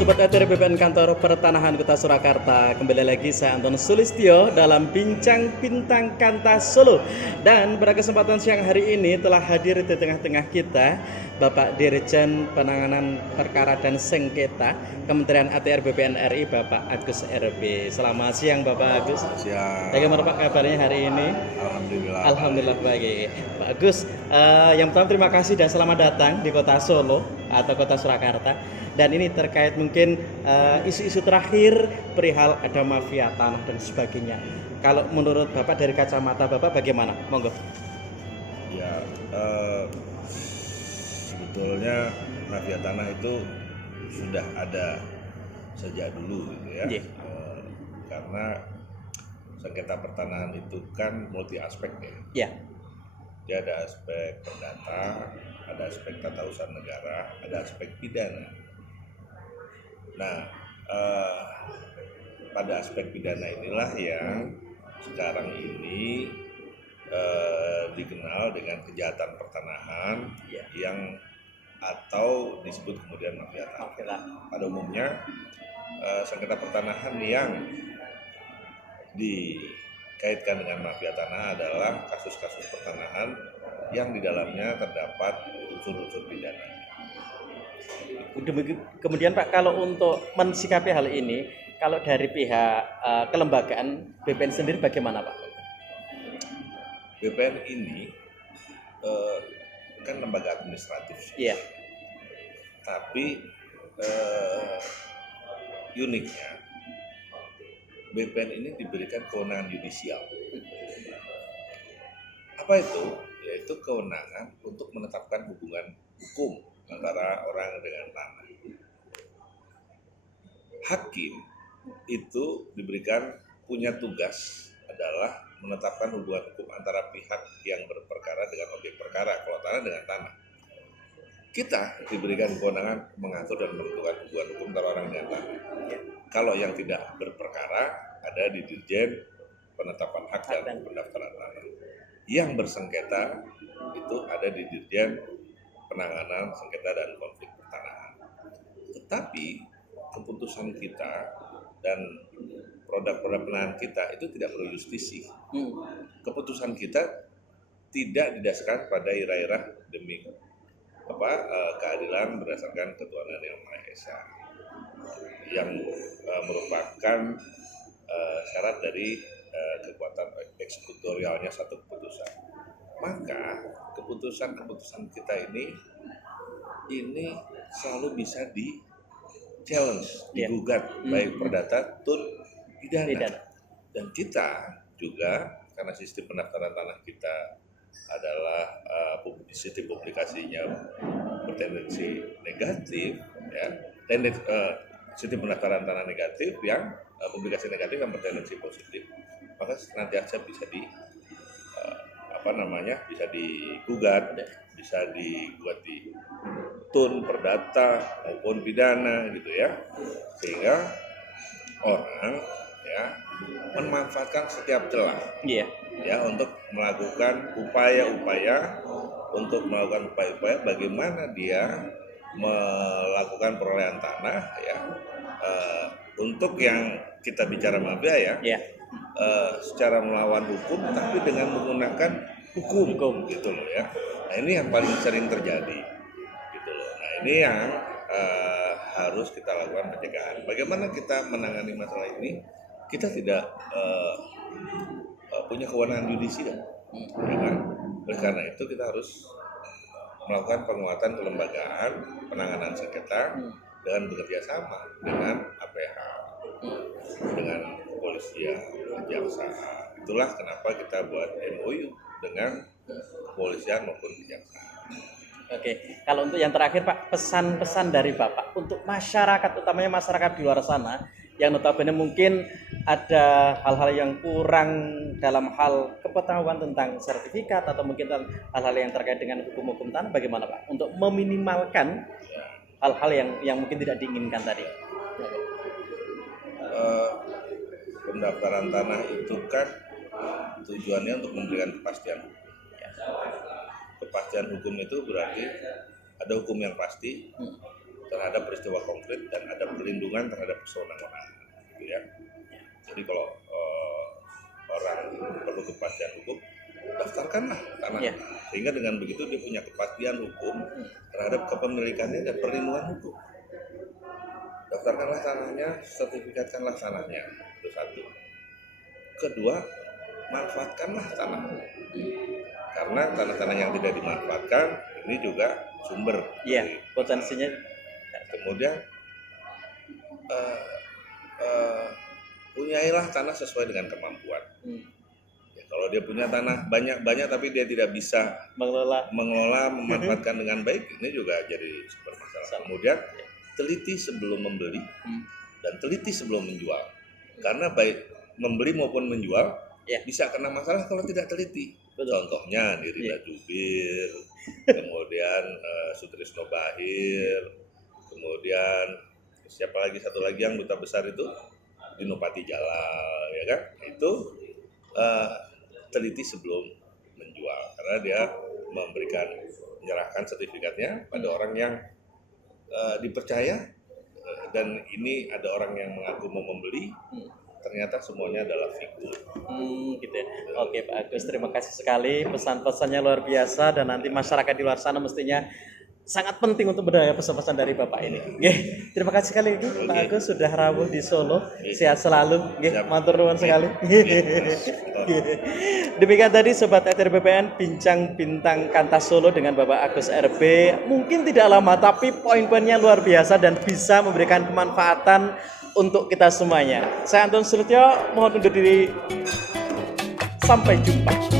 Sobat ATR BPN Kantor Pertanahan Kota Surakarta, kembali lagi saya Anton Sulistyo dalam Bincang Bintang Kanta Solo. Dan pada kesempatan siang hari ini telah hadir di tengah-tengah kita Bapak Dirjen Penanganan Perkara dan Sengketa Kementerian ATR BPN RI, Bapak Agus RB. Selamat siang Bapak Agus. Siang. Bagaimana Pak kabarnya hari ini? Alhamdulillah. Alhamdulillah baik. Pak Agus, yang pertama terima kasih dan selamat datang di Kota Solo atau Kota Surakarta. Dan ini terkait mungkin isu-isu terakhir perihal ada mafia tanah dan sebagainya. Kalau menurut Bapak dari kacamata Bapak bagaimana? Monggo. Ya, sebetulnya mafia tanah itu sudah ada sejak dulu gitu ya. Yeah. Karena sengketa pertanahan itu kan multi aspek ya. Yeah. Dia ada aspek perdata, ada aspek tata usaha negara, ada aspek pidana. Nah, pada aspek pidana inilah yang sekarang ini dikenal dengan kejahatan pertanahan yang atau disebut kemudian mafia tanah. Pada umumnya sengketa pertanahan yang dikaitkan dengan mafia tanah adalah kasus-kasus pertanahan yang di dalamnya terdapat unsur-unsur pidana. Kemudian Pak, kalau untuk mensikapi hal ini, kalau dari pihak kelembagaan BPN sendiri bagaimana Pak? BPN ini kan lembaga administratif. Iya. Tapi uniknya BPN ini diberikan kewenangan yudisial. Apa itu? Yaitu kewenangan untuk menetapkan hubungan hukum antara orang dengan tanah. Hakim itu diberikan punya tugas adalah menetapkan hubungan hukum antara pihak yang berperkara dengan objek perkara, kalau tanah dengan tanah. Kita diberikan kewenangan mengatur dan menentukan hubungan hukum antara orang dengan tanah. Kalau yang tidak berperkara ada di Dirjen Penetapan Hak dan Pendaftaran Tanah. Yang bersengketa itu ada di Dirjen Penanganan Sengketa dan Konflik Pertanahan. Tetapi keputusan kita dan produk-produk penanganan kita itu tidak perlu justisi. Keputusan kita tidak didasarkan pada irah-irah demi keadilan berdasarkan ketuhanan yang Maha Esa, yang merupakan syarat dari kekuatan eksekutorialnya satu keputusan. Maka keputusan-keputusan kita ini selalu bisa di challenge, digugat, baik perdata maupun pidana. Dan kita juga karena sistem pendaftaran tanah kita adalah sistem publikasinya bertendensi negatif, ya, sistem pendaftaran tanah negatif yang publikasi negatif yang bertendensi positif, maka senantiasa bisa bisa digugat di tun, perdata maupun pidana gitu ya, sehingga orang ya memanfaatkan setiap celah ya untuk melakukan upaya-upaya bagaimana dia melakukan perolehan tanah ya, untuk yang kita bicara mafia ya. Secara melawan hukum tapi dengan menggunakan hukum gitu loh ya. Nah ini yang paling sering terjadi gitu loh. Nah ini yang harus kita lakukan pencegahan. Bagaimana kita menangani masalah ini? Kita tidak punya kewenangan yudisial, ya kan? Oleh karena itu kita harus melakukan penguatan kelembagaan penanganan sengketa dengan bekerja sama dengan APH, dengan kepolisian, kejaksaan. Itulah kenapa kita buat MOU dengan kepolisian maupun kejaksaan. Oke, kalau untuk yang terakhir Pak, pesan-pesan dari Bapak untuk masyarakat, utamanya masyarakat di luar sana yang notabene mungkin ada hal-hal yang kurang dalam hal kepengetahuan tentang sertifikat atau mungkin hal-hal yang terkait dengan hukum-hukum tanah, bagaimana Pak untuk meminimalkan hal-hal yang mungkin tidak diinginkan tadi? Pendaftaran tanah itu kan tujuannya untuk memberikan kepastian. Kepastian hukum itu berarti ada hukum yang pasti, terhadap peristiwa konkret dan ada perlindungan terhadap kewenangan, gitu ya. Jadi kalau orang perlu kepastian hukum, daftarkanlah tanah, sehingga dengan begitu dia punya kepastian hukum terhadap kepemilikannya dan perlindungan hukum. Daftarkanlah tanahnya, sertifikatkanlah tanahnya, itu satu. Kedua, manfaatkanlah tanah, karena tanah-tanah yang tidak dimanfaatkan ini juga sumber. Potensinya. Kemudian punyailah tanah sesuai dengan kemampuan. Ya, kalau dia punya tanah banyak tapi dia tidak bisa mengelola memanfaatkan dengan baik, ini juga jadi sumber masalah. Kemudian teliti sebelum membeli dan teliti sebelum menjual, karena baik membeli maupun menjual bisa kena masalah kalau tidak teliti. Contohnya Nirina Jubir, kemudian Sutrisno Bahir, kemudian siapa lagi, satu lagi yang duta besar itu Dinopati Jalal, ya kan? Itu teliti sebelum menjual, karena dia menyerahkan sertifikatnya pada orang yang dipercaya, dan ini ada orang yang mengaku mau membeli, ternyata semuanya adalah figur. Gitu ya. Oke Pak Agus, terima kasih sekali, pesan-pesannya luar biasa, dan nanti masyarakat di luar sana mestinya sangat penting untuk berdaya pesan-pesan dari Bapak ini. Terima kasih sekali Pak Agus sudah rawuh di Solo. Sehat selalu. Matur nuwun sekali. Demikian tadi Sobat ETR BPN Bincang Bintang Kantas Solo dengan Bapak Agus RB. Mungkin tidak lama tapi poin-poinnya luar biasa dan bisa memberikan kemanfaatan untuk kita semuanya. Saya Anton Sultyo, mohon undur diri. Sampai jumpa.